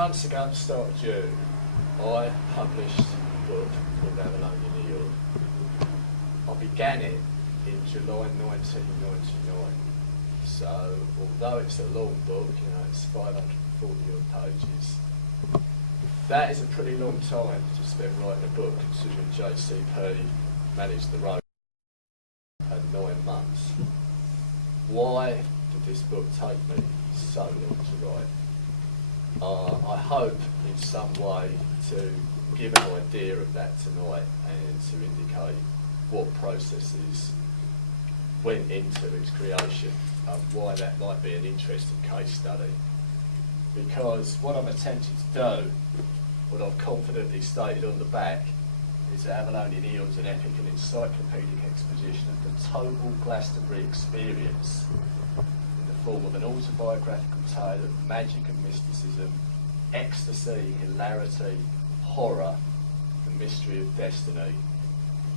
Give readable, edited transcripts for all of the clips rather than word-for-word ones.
months ago at the start of June, I published a book called Avalonian Aeon. I began it in July 1999. So, although it's a long book, it's 540 odd pages, that is a pretty long time to spend writing a book, considering JCP managed the road at 9 months. Why did this book take me so long to write? I hope in some way to give an idea of that tonight and to indicate what processes went into its creation and why that might be an interesting case study. Because what I'm attempting to do, what I've confidently stated on the back, is that Avalonian Aeon is an epic and encyclopedic exposition of the total Glastonbury experience in the form of an autobiographical tale of magic and mysticism, ecstasy, hilarity, horror, the mystery of destiny,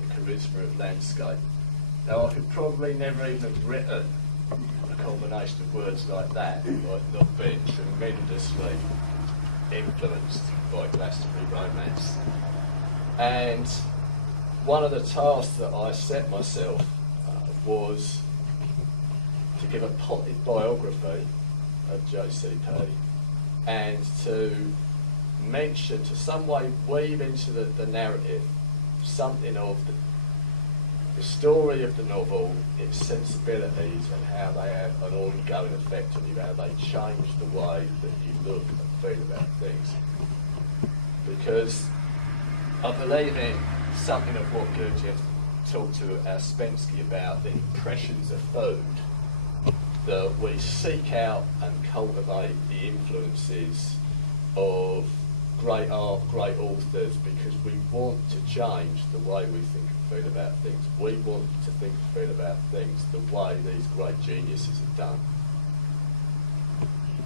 the charisma of landscape. Now, I could probably never even have written a combination of words like that if I'd not been tremendously influenced by Glastonbury romance. And one of the tasks that I set myself was to give a potted biography of JCP and to mention, to some way weave into the narrative something of the story of the novel, its sensibilities and how they have an ongoing effect on you, how they change the way that you look and feel about things. Because I believe in something of what Gurdjieff talked to Ouspensky about, the impressions of food, that we seek out and cultivate the influences of great art, great authors, because we want to change the way we think and feel about things. We want to think and feel about things the way these great geniuses have done.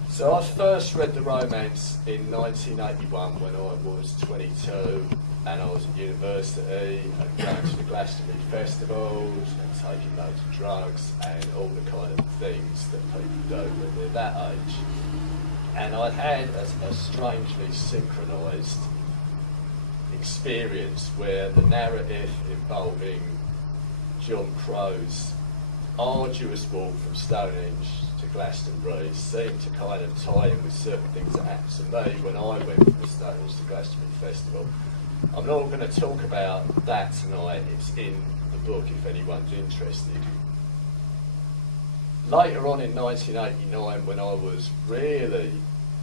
So I first read the romance in 1981 when I was 22 and I was at university and going to the Glastonbury festivals and taking loads of drugs and all the kind of things that people do when they're that age. And I had a strangely synchronised experience where the narrative involving John Crow's arduous walk from Stonehenge to Glastonbury seemed to kind of tie in with certain things that happened to me when I went from Stonehenge to Glastonbury Festival. I'm not going to talk about that tonight, it's in the book if anyone's interested. Later on in 1989, when I was really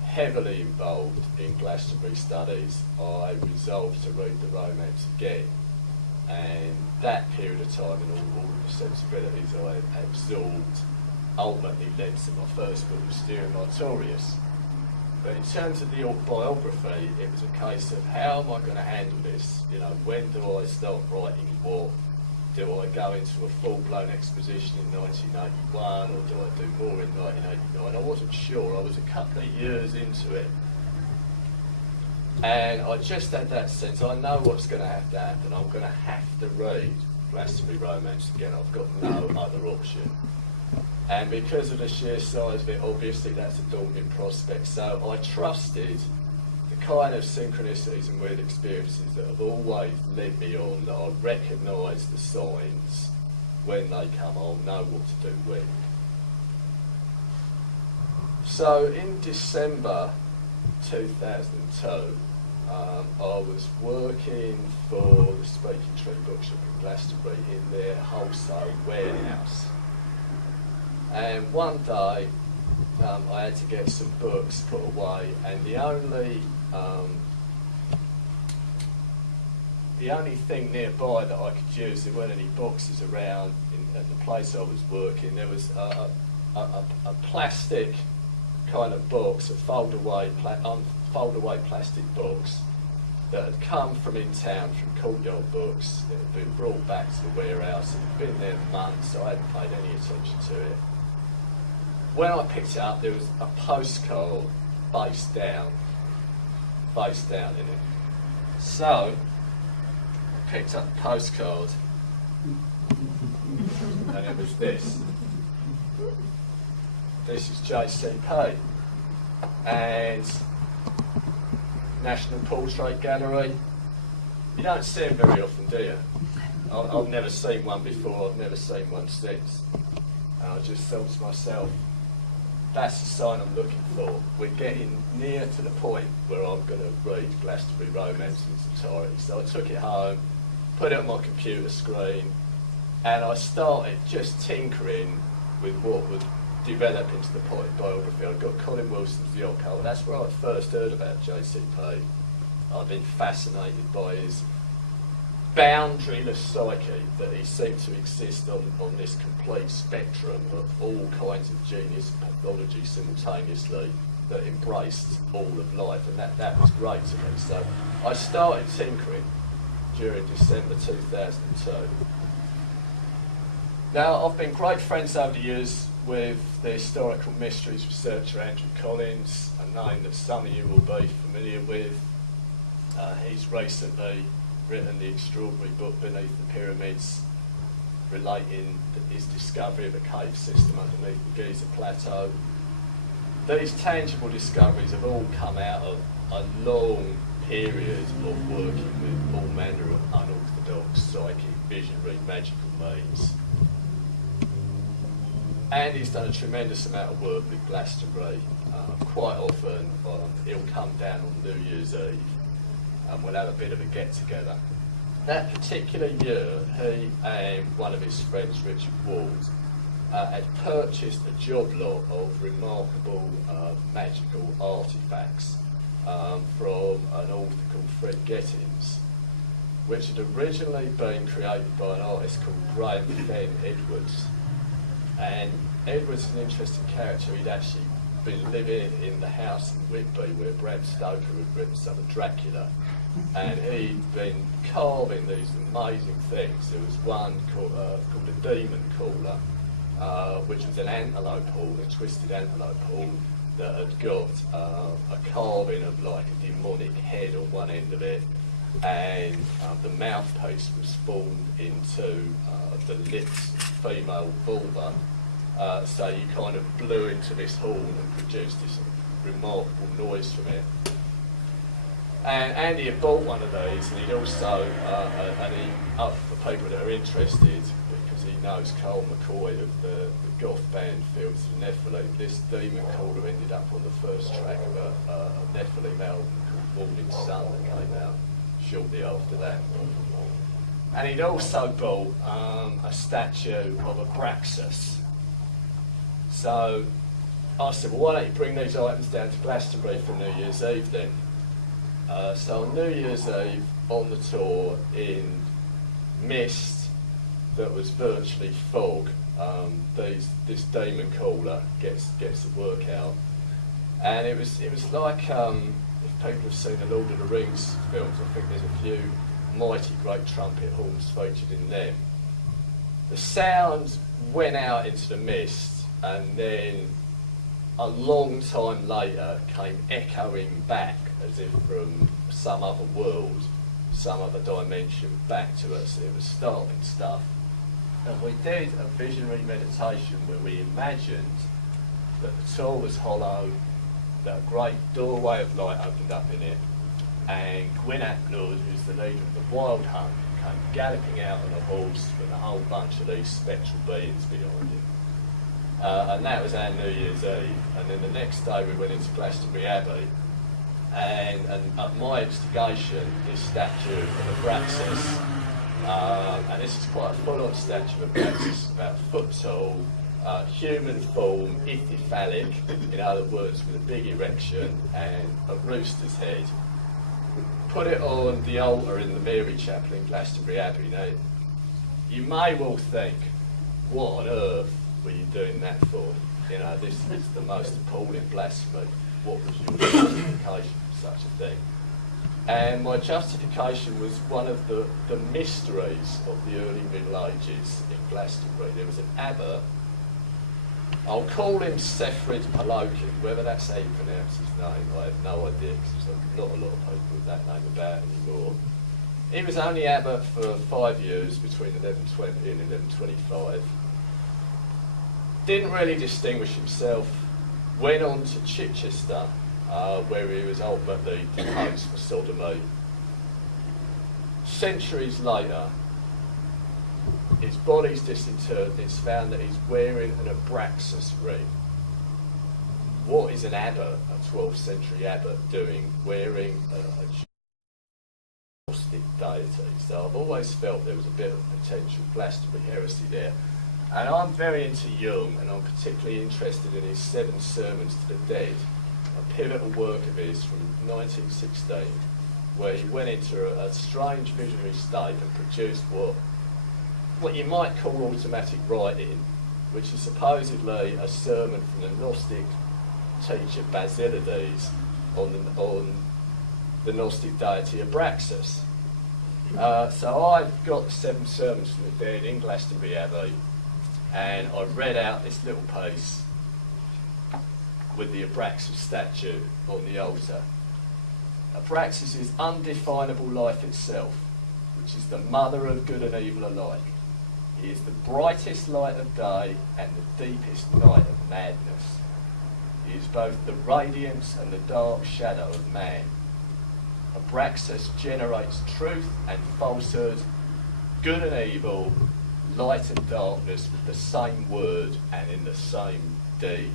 heavily involved in Glastonbury studies, I resolved to read the romance again. And that period of time and all of the sensibilities I absorbed ultimately led to my first book, Mysterium Artorius. But in terms of the autobiography, it was a case of how am I going to handle this? When do I start writing what? Do I go into a full-blown exposition in 1981 or do I do more in 1989? I wasn't sure. I was a couple of years into it. And I just had that sense, I know what's going to have to happen. I'm going to have to read Glastonbury Romance again. I've got no other option. And because of the sheer size of it, obviously that's a daunting prospect. So I trusted the kind of synchronicities and weird experiences that have always led me on, that I recognise the signs when they come, I'll know what to do with. So in December 2002, I was working for the Speaking Tree Bookshop in Glastonbury in their wholesale warehouse. And one day I had to get some books put away, and the only thing nearby that I could use, there weren't any boxes around at the place I was working. There was a plastic kind of box, a fold-away plastic box that had come from in town, from Courtyard Books. It had been brought back to the warehouse. It had been there months, so I hadn't paid any attention to it. When I picked it up, there was a postcard face down in it. So I picked up the postcard, and it was this. This is JCP, and National Portrait Gallery. You don't see them very often, do you? I've never seen one before, I've never seen one since. And I just thought to myself, that's the sign I'm looking for. We're getting near to the point where I'm going to read Glastonbury Romance in its entirety. So I took it home, put it on my computer screen, and I started just tinkering with what would develop into the biography. I got Colin Wilson's The Occult. That's where I first heard about JCP. I've been fascinated by his boundaryless psyche, that he seemed to exist on this complete spectrum of all kinds of genius and pathology simultaneously that embraced all of life, and that was great to me. So I started tinkering during December 2002. Now, I've been great friends over the years with the historical mysteries researcher Andrew Collins, a name that some of you will be familiar with. He's recently written the extraordinary book Beneath the Pyramids, relating his discovery of a cave system underneath the Giza Plateau. These tangible discoveries have all come out of a long period of working with all manner of unorthodox, psychic, visionary, magical means. Andy's done a tremendous amount of work with Glastonbury. Quite often he'll come down on New Year's Eve and we'll have a bit of a get-together. That particular year, he and one of his friends, Richard Ward, had purchased a job lot of remarkable magical artefacts from an author called Fred Gettins, which had originally been created by an artist called Graham Fenn Edwards. And Edwards is an interesting character. He'd actually been living in the house in Whitby where Bram Stoker had written some of Dracula, and he'd been carving these amazing things. There was one called a demon caller, which was an antelope horn, a twisted antelope horn that had got a carving of like a demonic head on one end of it, and the mouthpiece was formed into the lips female vulva. So you kind of blew into this horn and produced this remarkable noise from it. And Andy had bought one of these, and he'd also, for people that are interested, because he knows Carl McCoy of the goth band Fields of the Nephilim, this demon caller ended up on the first track of a Nephilim album called Morning Sun that came out shortly after that. And he'd also bought a statue of Abraxas. So I said, well, why don't you bring these items down to Glastonbury for New Year's Eve then? So on New Year's Eve, on the tour, in mist that was virtually fog, this demon caller gets the work out. And it was like, if people have seen the Lord of the Rings films, I think there's a few mighty great trumpet horns featured in them. The sound went out into the mist, and then a long time later came echoing back as if from some other world, some other dimension back to us. It was startling stuff. And we did a visionary meditation where we imagined that the tour was hollow, that a great doorway of light opened up in it, and Gwyneth Blood, who's the leader of the Wild Hunt, came galloping out on a horse with a whole bunch of these spectral beings behind him. And that was our New Year's Eve. And then the next day we went into Glastonbury Abbey, and at my instigation, this statue of Abraxas, and this is quite a full-on statue of Abraxas, about a foot tall, human form, ichthyphallic, in other words, with a big erection and a rooster's head. Put it on the altar in the Mary Chapel in Glastonbury Abbey. Now, you may well think, what on earth were you doing that for? You know, this is the most appalling blasphemy. What was your justification for such a thing? And my justification was one of the mysteries of the early Middle Ages in Glastonbury. There was an abbot, I'll call him Sefrid Palokin, whether that's how you pronounce his name, I have no idea, because there's not a lot of people with that name about anymore. He was only abbot for 5 years, between 1120 and 1125. Didn't really distinguish himself, went on to Chichester where he was ultimately deposed for sodomy. Centuries later, his body's disinterred and it's found that he's wearing an abraxas ring. What is an abbot, a 12th century abbot, doing wearing a Gnostic deity? So I've always felt there was a bit of potential Glastonbury heresy there. And I'm very into Jung, and I'm particularly interested in his 7 Sermons to the Dead, a pivotal work of his from 1916, where he went into a strange visionary state and produced what you might call automatic writing, which is supposedly a sermon from the Gnostic teacher Basilides on the Gnostic deity Abraxas. So I've got the 7 Sermons from the Dead in Glastonbury Abbey, and I read out this little piece with the Abraxas statue on the altar. Abraxas is undefinable life itself, which is the mother of good and evil alike. He is the brightest light of day and the deepest night of madness. He is both the radiance and the dark shadow of man. Abraxas generates truth and falsehood, good and evil, light and darkness with the same word and in the same deed.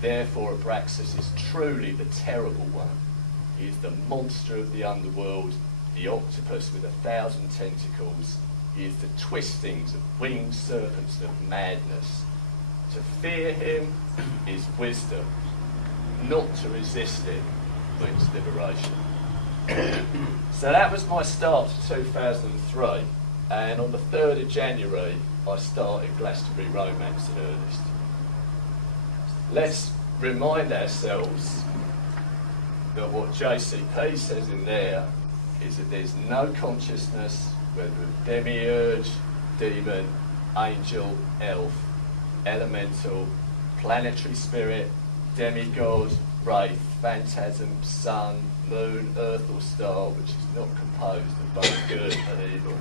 Therefore Abraxas is truly the terrible one. He is the monster of the underworld, the octopus with 1,000 tentacles. He is the twistings of winged serpents of madness. To fear him is wisdom. Not to resist him brings liberation. So that was my start to 2003, and on the 3rd of January I started Glastonbury Romance in earnest. Let's remind ourselves that what JCP says in there is that there's no consciousness, whether of demiurge, demon, angel, elf, elemental, planetary spirit, demigod, wraith, phantasm, sun, moon, earth or star, which is not composed of both good and evil.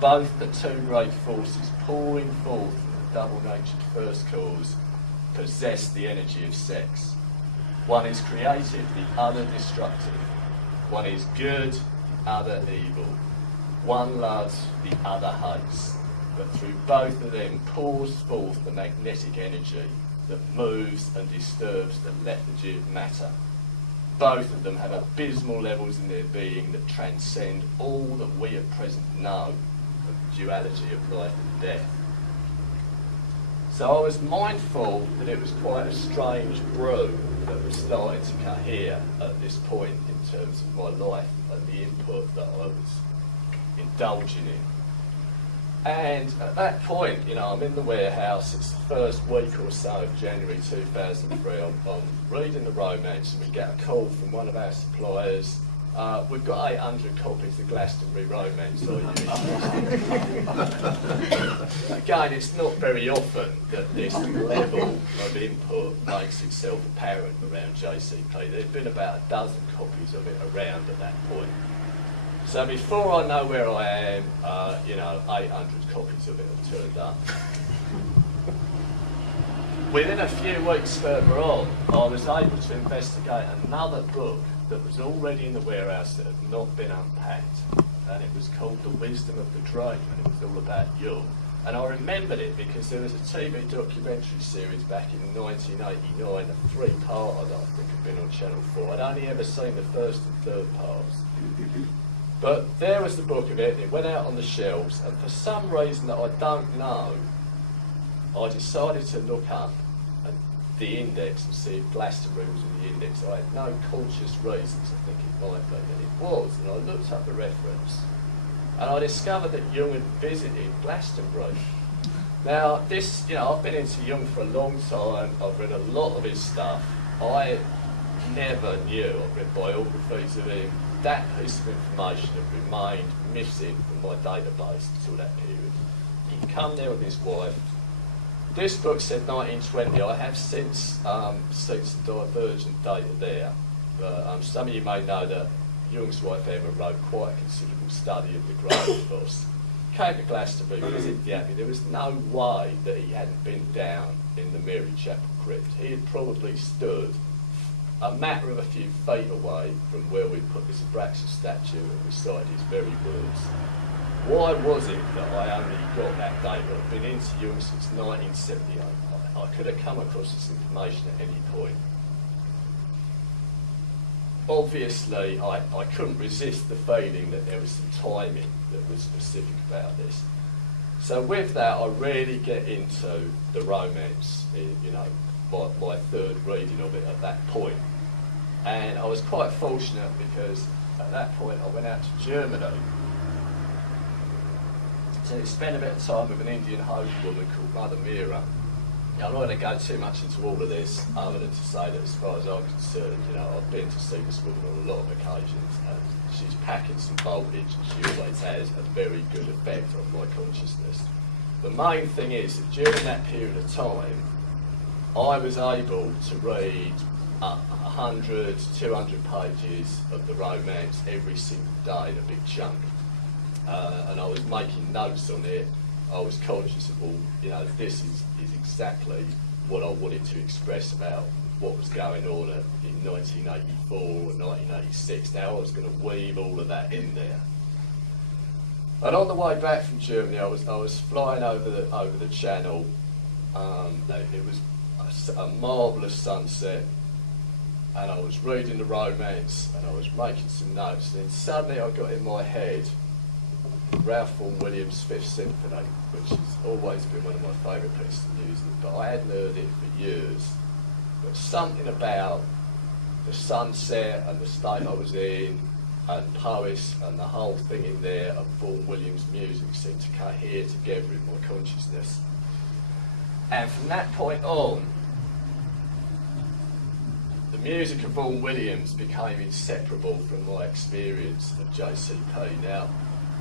Both the two great forces pouring forth from the double-natured first cause possess the energy of sex. One is creative, the other destructive. One is good, the other evil. One loves, the other hates. But through both of them pours forth the magnetic energy that moves and disturbs the lethargy of matter. Both of them have abysmal levels in their being that transcend all that we at present know of the duality of life and death. So I was mindful that it was quite a strange brew that was starting to cohere at this point in terms of my life and the input that I was indulging in. And at that point, I'm in the warehouse, it's the first week or so of January 2003, I'm reading the romance and we get a call from one of our suppliers. We've got 800 copies of Glastonbury Romance. Again, it's not very often that this level of input makes itself apparent around JCP. There'd been about a dozen copies of it around at that point. So before I know where I am, 800 copies of it have turned up. Within a few weeks further on, I was able to investigate another book that was already in the warehouse that had not been unpacked, and it was called The Wisdom of the Dream, and it was all about Jung. And I remembered it because there was a TV documentary series back in 1989, a 3-parter that I think had been on Channel 4. I'd only ever seen the first and third parts. But there was the book of it went out on the shelves, and for some reason that I don't know, I decided to look up the index and see if Glastonbury was in the index. I had no conscious reason to think it might be, and it was, and I looked up the reference, and I discovered that Jung had visited Glastonbury. Now, this, I've been into Jung for a long time, I've read a lot of his stuff. I never knew, I've read biographies of him. That piece of information had remained missing from my database until that period. He'd come there with his wife. This book said 1920. I have since seen some divergent data there, but some of you may know that Jung's wife Emma wrote quite a considerable study of the Gravitas. Came to Glastonbury, visited the Abbey. There was no way that he hadn't been down in the Mary Chapel crypt. He had probably stood a matter of a few feet away from where we put this Abraxas statue and recited his very words. Why was it that I only got that data? I've been into Jung since 1978. I could have come across this information at any point. Obviously, I couldn't resist the feeling that there was some timing that was specific about this. So with that, I really get into the romance, you know, my third reading of it at that point. And I was quite fortunate because at that point I went out to Germany to spend a bit of time with an Indian holy woman called Mother Meera. Now, I'm not going to go too much into all of this other than to say that as far as I'm concerned, you know, I've been to see this woman on a lot of occasions and she's packing some voltage and she always has a very good effect on my consciousness. The main thing is that during that period of time, I was able to read 100, 200 pages of the romance every single day in a big chunk. And I was making notes on it. I was conscious of all, you know, this is exactly what I wanted to express about what was going on in 1984 or 1986. Now I was going to weave all of that in there. And on the way back from Germany, I was flying over the channel. It was a marvellous sunset, and I was reading the romance, and I was making some notes. And then suddenly I got in my head Ralph Vaughan Williams' Fifth Symphony, which has always been one of my favourite pieces of music, but I hadn't heard it for years. But something about the sunset and the state I was in, and Powys and the whole thing in there of Vaughan Williams' music seemed to cohere together in my consciousness. And from that point on, the music of Vaughan Williams became inseparable from my experience of JCP. Now,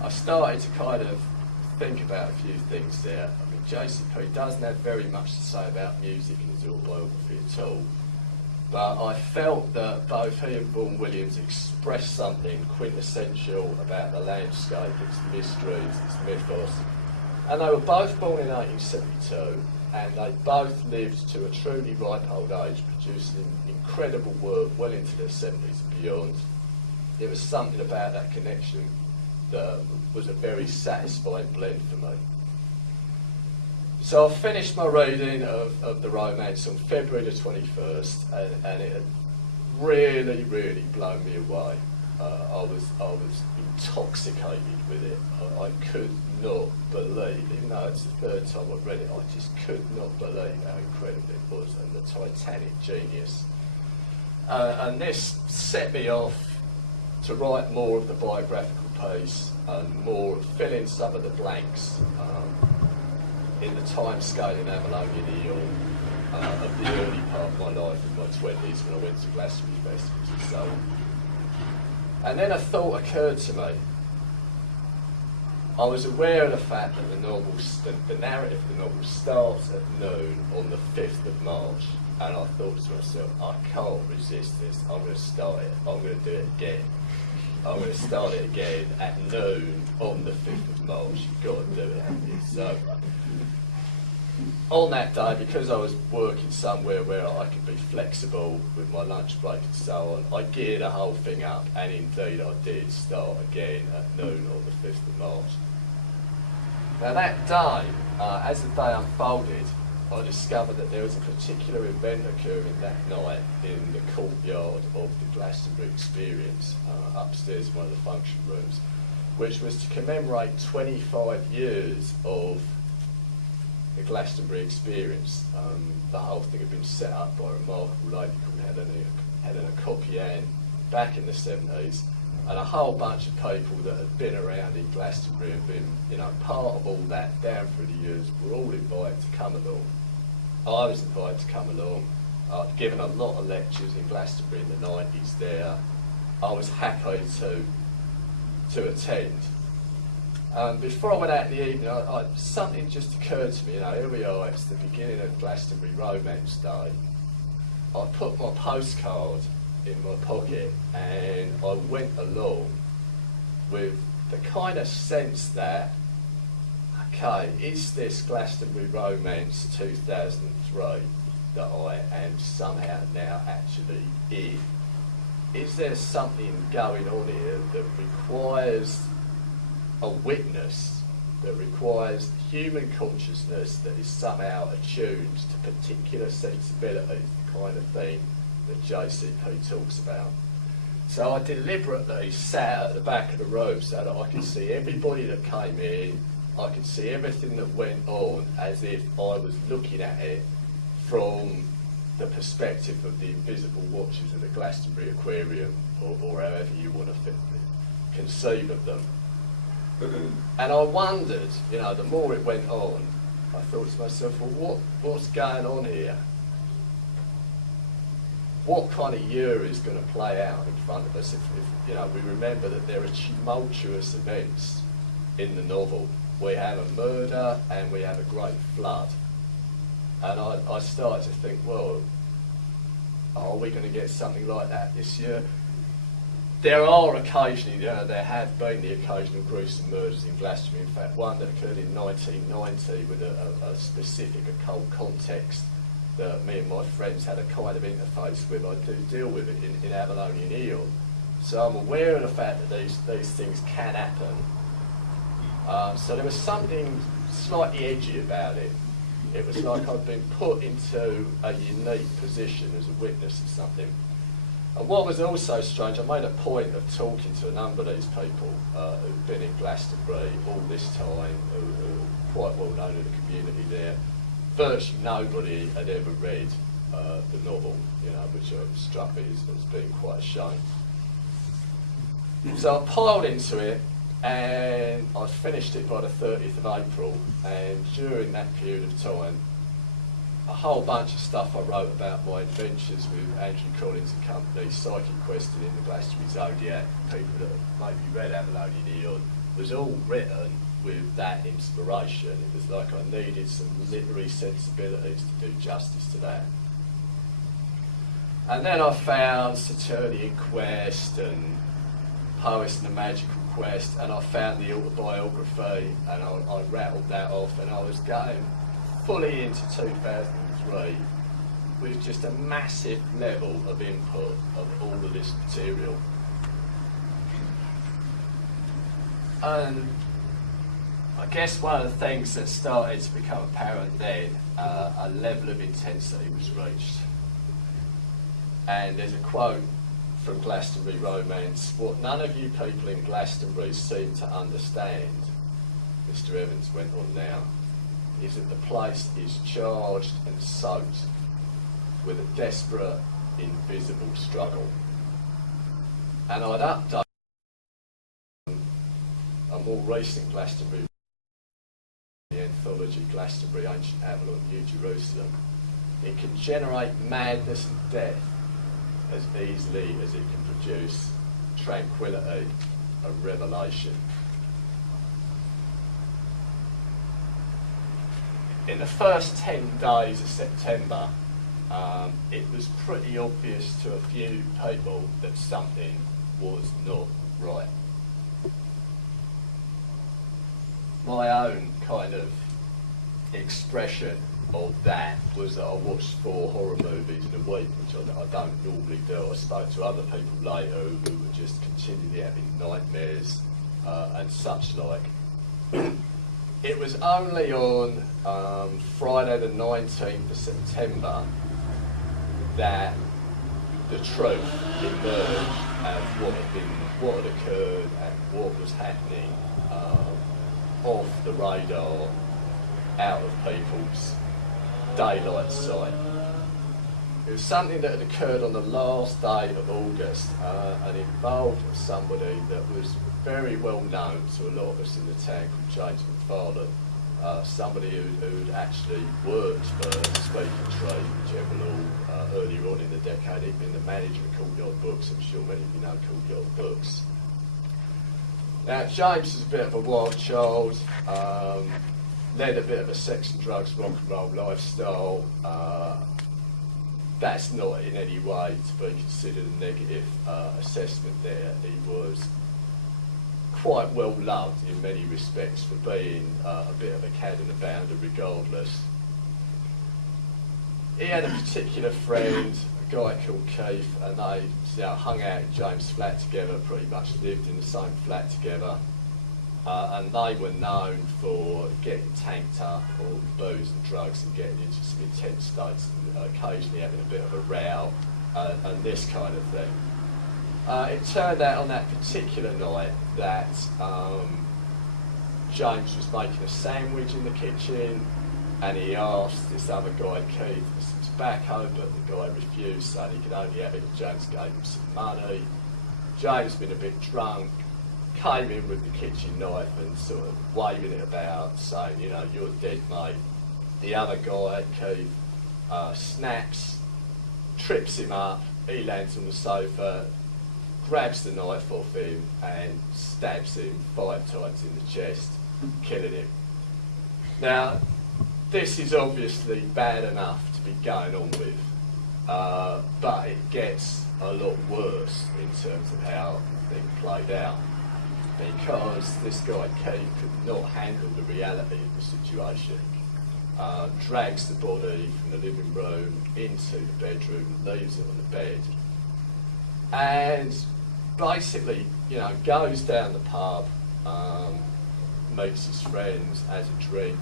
I started to kind of think about a few things there. I mean, JCP doesn't have very much to say about music in his autobiography at all, but I felt that both he and Vaughan Williams expressed something quintessential about the landscape, its mysteries, its mythos. And they were both born in 1872, and they both lived to a truly ripe old age, producing incredible work well into their 70s and beyond. There was something about that connection that was a very satisfying blend for me. So I finished my reading of the romance on February the 21st, and it had really, really blown me away. I was intoxicated with it. I could not believe, even though it's the third time I've read it, I just could not believe how incredible it was and the titanic genius. And this set me off to write more of the biographical piece and more fill in some of the blanks in the time scale in Avalonian Aeon of the early part of my life in my 20s when I went to Glastonbury festivals and so on. And then a thought occurred to me. I was aware of the fact that the narrative of the novel starts at noon on the 5th of March, and I thought to myself, I can't resist this, I'm going to start it, I'm going to do it again. I'm going to start it again at noon on the 5th of March. You've got to do it, haven't you? So, on that day, because I was working somewhere where I could be flexible with my lunch break and so on, I geared the whole thing up, and indeed I did start again at noon on the 5th of March. Now that day, as the day unfolded, I discovered that there was a particular event occurring that night in the courtyard of the Glastonbury Experience, upstairs in one of the function rooms, which was to commemorate 25 years of the Glastonbury Experience. The whole thing had been set up by a remarkable lady called Helena Copian back in the 70s, and a whole bunch of people that had been around in Glastonbury and been, you know, part of all that down through the years were all invited to come along. I was invited to come along. I'd given a lot of lectures in Glastonbury in the 90s there. I was happy to attend. Before I went out in the evening, something just occurred to me. You know, here we are, it's the beginning of Glastonbury Romance Day. I put my postcard in my pocket and I went along with the kind of sense that, okay, is this Glastonbury Romance 2003? that I am somehow now actually in? Is there something going on here that requires a witness, that requires human consciousness that is somehow attuned to particular sensibilities, the kind of thing that JCP talks about? So I deliberately sat at the back of the room so that I could see everybody that came in, I could see everything that went on as if I was looking at it from the perspective of the invisible watchers of the Glastonbury Aquarium, or however you want to conceive of them. And I wondered, you know, the more it went on, I thought to myself, well, what's going on here? What kind of year is going to play out in front of us if you know, we remember that there are tumultuous events in the novel. We have a murder and we have a great flood. And I started to think, well, are we going to get something like that this year? There are occasionally, you know, there have been the occasional gruesome murders in Glastonbury. In fact, one that occurred in 1990 with a specific occult context that me and my friends had a kind of interface with. I do deal with it in Avalonian Aeon. So I'm aware of the fact that these things can happen. So there was something slightly edgy about it. It was like I'd been put into a unique position as a witness of something. And what was also strange, I made a point of talking to a number of these people who've been in Glastonbury all this time, who are quite well known in the community there. Virtually nobody had ever read the novel, you know, which struck me as being quite a shame. So I piled into it, and I finished it by the 30th of April, and during that period of time, a whole bunch of stuff I wrote about my adventures with Andrew Collins and company, psychic questing in the Glastonbury Zodiac, people that have maybe read Avalonian Aeon, was all written with that inspiration. It was like I needed some literary sensibilities to do justice to that. And then I found Saturnian Quest and Powys and the Magical Quest, and I found the autobiography, and I rattled that off, and I was going fully into 2003 with just a massive level of input of all of this material. And I guess one of the things that started to become apparent then, a level of intensity was reached. And there's a quote from Glastonbury Romance: "What none of you people in Glastonbury seem to understand," Mr. Evans went on now, "is that the place is charged and soaked with a desperate, invisible struggle." And I'd update a more recent Glastonbury, the anthology Glastonbury Ancient Avalon, New Jerusalem. It can generate madness and death as easily as it can produce tranquility and revelation. In the first 10 days of September, it was pretty obvious to a few people that something was not right. My own kind of expression of that was that I watched 4 horror movies in a week, which I don't normally do. I spoke to other people later who were just continually having nightmares and such like. It was only on Friday the 19th of September that the truth emerged as what had occurred and what was happening off the radar, out of people's daylight sight. It was something that had occurred on the last day of August and involved somebody that was very well known to a lot of us in the town, called James McFarlane, somebody who'd actually worked for Speaking Trade, General, earlier on in the decade. He'd been the manager of Courtyard Books. I'm sure many of you know Courtyard Books. Now, James is a bit of a wild child, led a bit of a sex and drugs, rock and roll lifestyle. That's not in any way to be considered a negative assessment there. He was quite well loved in many respects for being a bit of a cad and a bounder regardless. he had a particular friend, a guy called Keith, and they hung out in James' flat together, pretty much lived in the same flat together. And they were known for getting tanked up on booze and drugs and getting into some intense states and occasionally having a bit of a row and this kind of thing. It turned out on that particular night that James was making a sandwich in the kitchen, and he asked this other guy, Keith, for some tobacco, but the guy refused, saying he could only have it if James gave him some money. James, been a bit drunk, came in with the kitchen knife and sort of waving it about, saying, you know, you're dead, mate. The other guy, Keith, snaps, trips him up, he lands on the sofa, grabs the knife off him and stabs him 5 times in the chest, killing him. Now, this is obviously bad enough to be going on with, but it gets a lot worse in terms of how the thing played out, because this guy Keith could not handle the reality of the situation. Drags the body from the living room into the bedroom, leaves it on the bed, and basically, you know, goes down the pub, meets his friends, has a drink,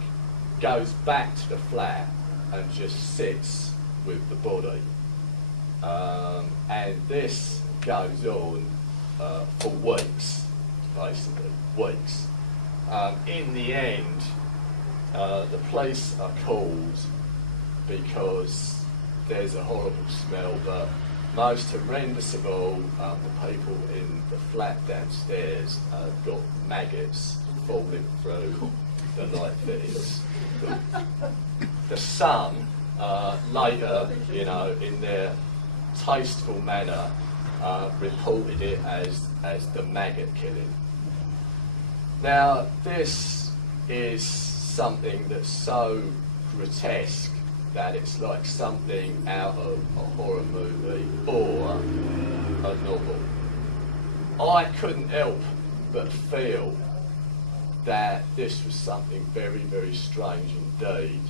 goes back to the flat and just sits with the body. And this goes on for weeks, basically, weeks. In the end, the police are called because there's a horrible smell, but most horrendous of all, the people in the flat downstairs got maggots falling through the light fittings. The Sun later, you know, in their tasteful manner, reported it as the maggot killing. Now, this is something that's so grotesque that it's like something out of a horror movie or a novel. I couldn't help but feel that this was something very, very strange indeed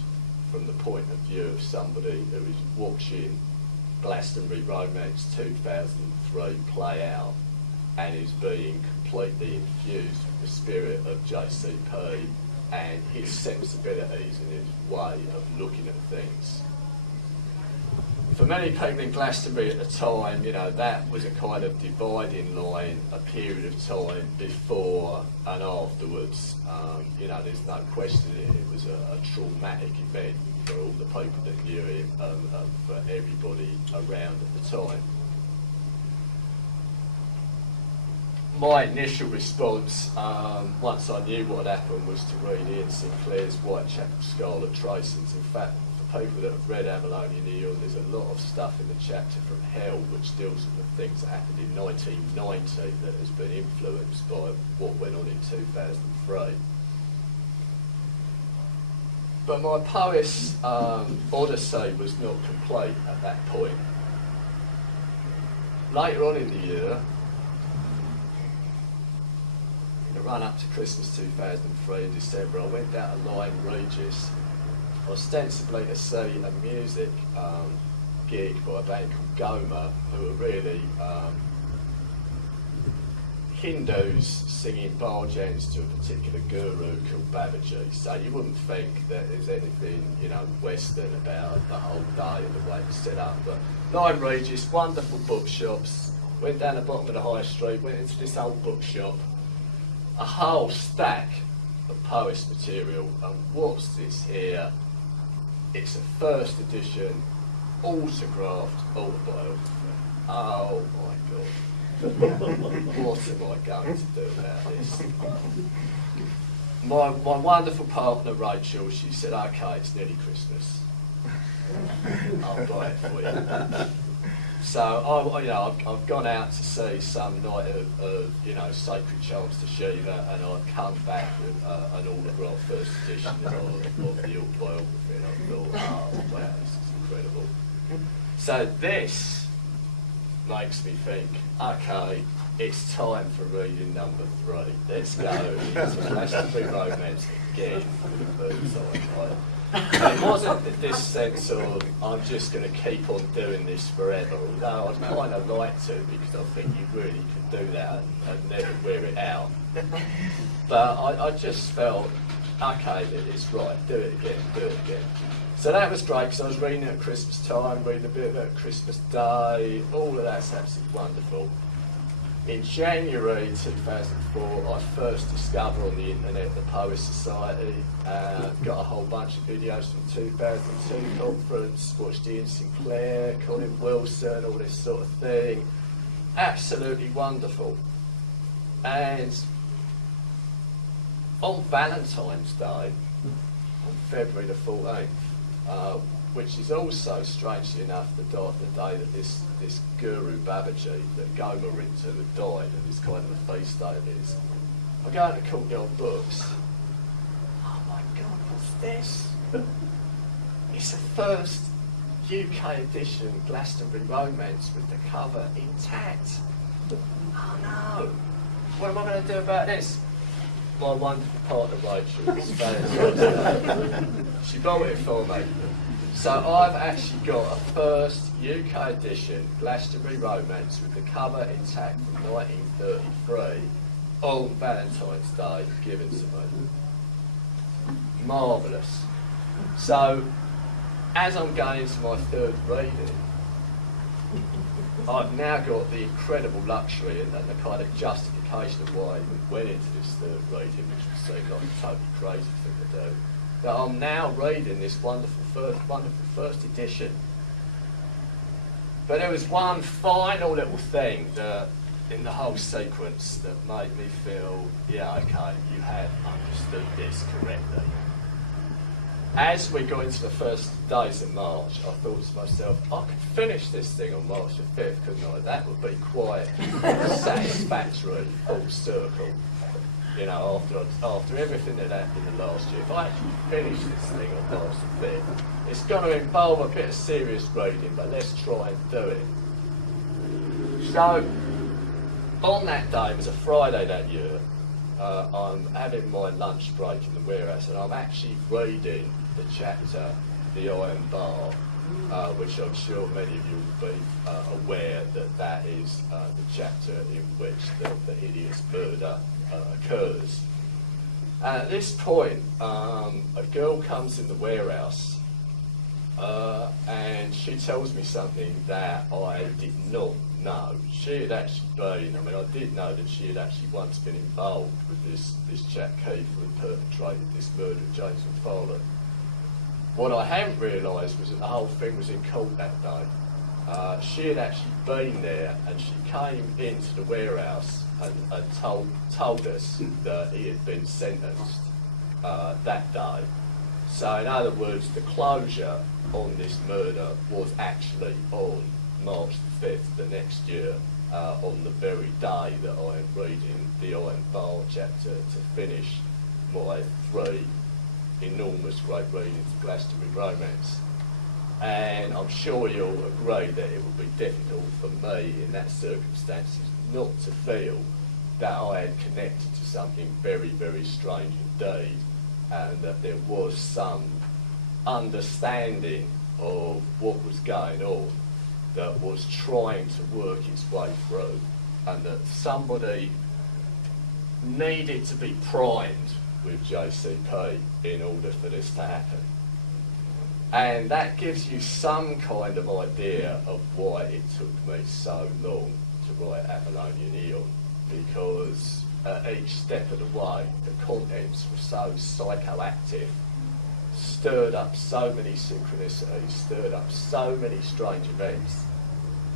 from the point of view of somebody who is watching Glastonbury Romance 2003 play out and is being completely infused with the spirit of JCP and his sensibilities and his way of looking at things. For many people in Glastonbury at the time, you know, that was a kind of dividing line, a period of time before and afterwards. You know, there's no question it was a traumatic event for all the people that knew him and for everybody around at the time. My initial response, once I knew what had happened, was to read Ian Sinclair's Whitechapel Scarlet Tracings. In fact, for people that have read Avalonian Aeon, there's a lot of stuff in the chapter from Hell which deals with the things that happened in 1990 that has been influenced by what went on in 2003. But my Powys odyssey was not complete at that point. Later on in the year, in the run up to Christmas 2003 in December, I went down to Lyme Regis, ostensibly to see a music gig by a band called Goma, who are really Hindus singing bhajans to a particular guru called Babaji. So you wouldn't think that there's anything, you know, Western about the whole day and the way it's set up. But Lyme Regis, wonderful bookshops. Went down the bottom of the high street, went into this old bookshop, a whole stack of Powys material. And what's this here? It's a first edition autographed autobiography. Oh my God. What am I going to do about this? My wonderful partner Rachel, she said, okay, it's nearly Christmas. I'll buy it for you. So I've gone out to see some night of Sacred Chants to Shiva, and I've come back with an autographed first edition of the autobiography, and I thought, oh wow, this is incredible. So this makes me think, okay, it's time for reading number 3. Let's go into Glastonbury Romance again with a bird's eye, right? And it wasn't this sense of, I'm just going to keep on doing this forever, although I'd kind of like to, because I think you really could do that and never wear it out. But I just felt, okay, it's right, do it again. So that was great, because I was reading at Christmas time, reading a bit about Christmas Day, all of that's absolutely wonderful. In January 2004, I first discovered on the internet the Powys Society, got a whole bunch of videos from 2002 conference, watched Ian Sinclair, Colin Wilson, all this sort of thing. Absolutely wonderful. And on Valentine's Day, on February the 14th, which is also, strangely enough, the day that this guru Babaji that Gomer into had died, and this kind of a feast day of his. I go into Courtyard Books. Oh my God, what's this? It's the first UK edition Glastonbury Romance with the cover intact. Oh no, what am I going to do about this? My wonderful partner Rachel was fantastic. She bought it for me. So I've actually got a first UK edition Glastonbury Romance with the cover intact from 1933 on Valentine's Day given to me. Marvellous. So as I'm going into my third reading, I've now got the incredible luxury and the kind of justification of why I even went into this third reading, which would seem like a totally crazy thing to do, that I'm now reading this wonderful first edition. But there was one final little thing that, in the whole sequence, that made me feel, yeah, okay, you have understood this correctly. As we got into the first days of March, I thought to myself, I could finish this thing on March the 5th, couldn't I? That would be quite satisfactory, full circle. You know, after everything that happened in the last year, if I actually finish this thing on March the 5th, it's going to involve a bit of serious reading, but let's try and do it. So, on that day, it was a Friday that year, I'm having my lunch break in the warehouse, and I'm actually reading the chapter, The Iron Bar, which I'm sure many of you will be aware that is the chapter in which the hideous murder occurs. And at this point, a girl comes in the warehouse and she tells me something that I did not know. She had actually been, I did know that she had actually once been involved with this chap Keith who had perpetrated this murder of James McFarlane. What I hadn't realised was that the whole thing was in court that day. She had actually been there, and she came into the warehouse and told us that he had been sentenced that day. So in other words, the closure on this murder was actually on March the 5th the next year, on the very day that I am reading the Iron Bar chapter to finish my 3 enormous great readings of Glastonbury Romance. And I'm sure you'll agree that it would be difficult for me in that circumstances not to feel that I had connected to something very, very strange indeed, and that there was some understanding of what was going on that was trying to work its way through, and that somebody needed to be primed with JCP in order for this to happen. And that gives you some kind of idea of why it took me so long to write Avalonian Aeon, because at each step of the way, the contents were so psychoactive, stirred up so many synchronicities, stirred up so many strange events,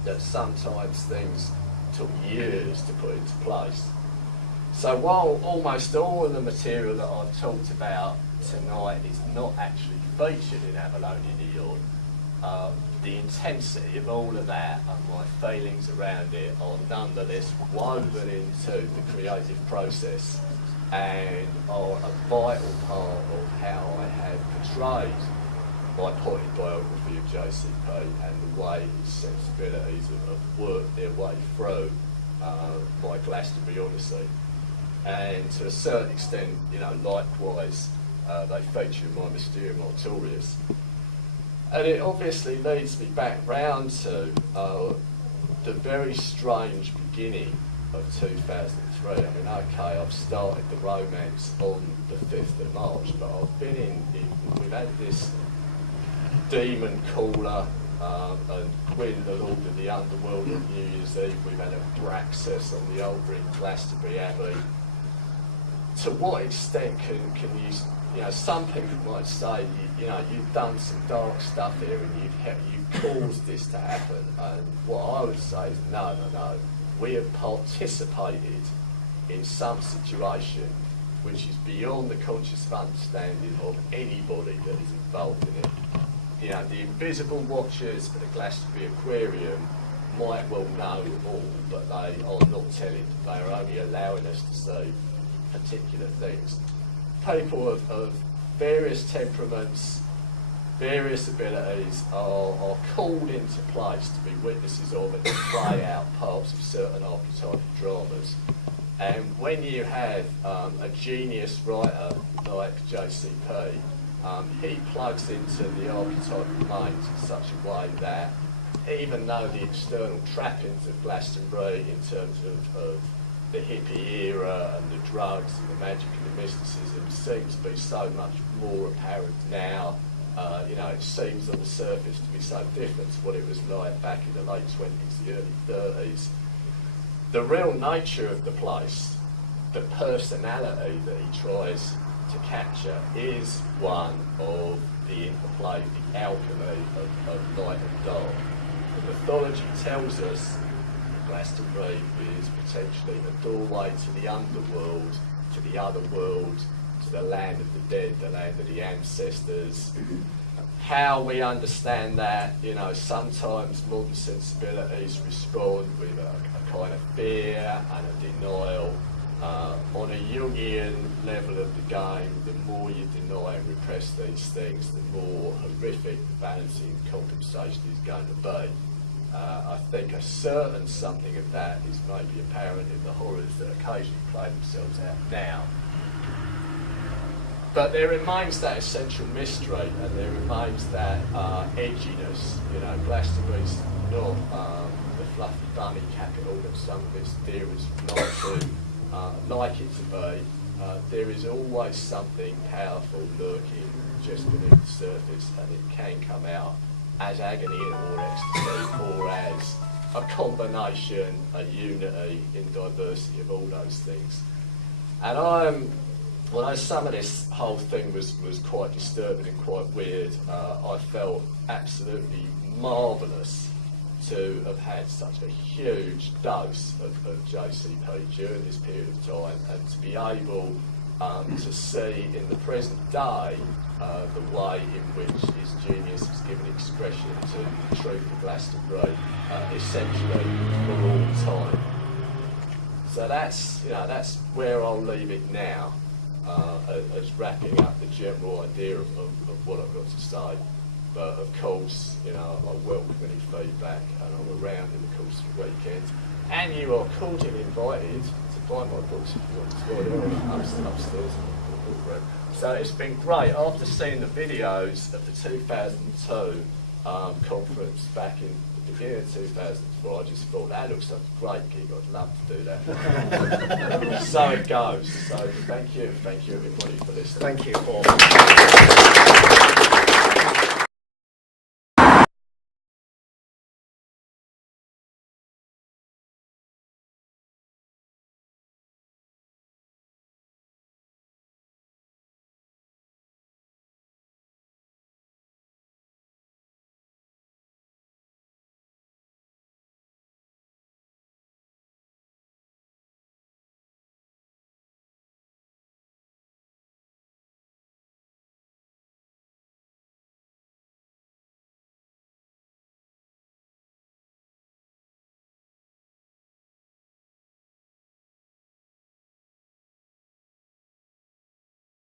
that sometimes things took years to put into place. So while almost all of the material that I've talked about tonight is not actually featured in Avalonian Aeon, the intensity of all of that and my feelings around it are nonetheless woven into the creative process and are a vital part of how I have portrayed my potted biography of JCP and the way his sensibilities have worked their way through my Glastonbury Odyssey. And to a certain extent, likewise, They feature in my Mysterium Artorius. And it obviously leads me back round to the very strange beginning of 2003. I mean, okay, I've started the romance on the 5th of March, but I've been we've had this demon caller, and Gwyn, the Lord of the Underworld on New Year's Eve. We've had a Braxis on the altar in Glastonbury Abbey. To what extent can you know, some people might say, you know, you've done some dark stuff here and you've caused this to happen. And what I would say is, no. We have participated in some situation which is beyond the conscious understanding of anybody that is involved in it. You know, the invisible watchers for the Glastonbury Aquarium might well know all, but they are not telling. They are only allowing us to see particular things. People of various temperaments, various abilities are called into place to be witnesses of and to play out parts of certain archetypal dramas. And when you have a genius writer like JCP, he plugs into the archetypal minds in such a way that even though the external trappings of Glastonbury in terms of the hippie era and the drugs and the magic and the mysticism seems to be so much more apparent now. You know, it seems on the surface to be so different to what it was like back in the late 20s, the early 30s. The real nature of the place, the personality that he tries to capture, is one of the interplay, the alchemy of light and dark. The mythology tells us Glastonbury is potentially a doorway to the underworld, to the other world, to the land of the dead, the land of the ancestors. How we understand that, you know, sometimes modern sensibilities respond with a kind of fear and a denial. On a Jungian level of the game, the more you deny and repress these things, the more horrific the balancing compensation is going to be. I think a certain something of that is maybe apparent in the horrors that occasionally play themselves out now. But there remains that essential mystery, and there remains that edginess. You know, Glastonbury's not the fluffy bunny capital that some of its theories like it to be. There is always something powerful lurking just beneath the surface, and it can come out as agony or ecstasy, or as a combination, a unity in diversity of all those things. And although some of this whole thing was quite disturbing and quite weird, I felt absolutely marvellous to have had such a huge dose of JCP during this period of time, and to be able to see in the present day the way in which his genius has given expression to the truth of Glastonbury, essentially for all time. So that's where I'll leave it now, as wrapping up the general idea of what I've got to say. But of course, I welcome any feedback, and I'm around in the course of the weekend. And you are cordially invited to buy my books if you want to. They're upstairs. So it's been great. After seeing the videos of the 2002 conference back in the beginning of 2004, I just thought that looks like a great gig. I'd love to do that. So it goes. So thank you everybody for listening. Thank you, Paul.